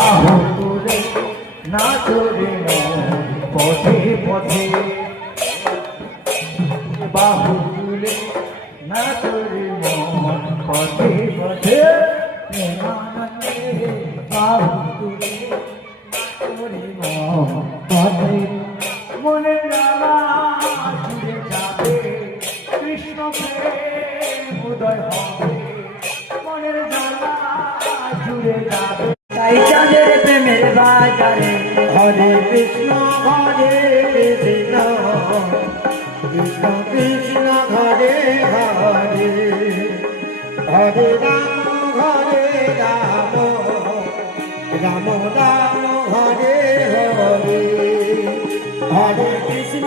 বাহু তুলে নাচরে মন পথে পথে বাহু তুলে নাচরে মন পথে পথে প্রেমানন্দে বাহু তুলে নাচরে মন পথে মনে নামা জুড়ে যাবে কৃষ্ণ প্রেম উদয় হবে মনের জ্বালা জুড়ে যাবে তাই চাঁদের প্রেমের বাজারে হরে কৃষ্ণ কৃষ্ণ কৃষ্ণ হরে হরে হরে রাম রাম রাম হরে হরে হরে কৃষ্ণ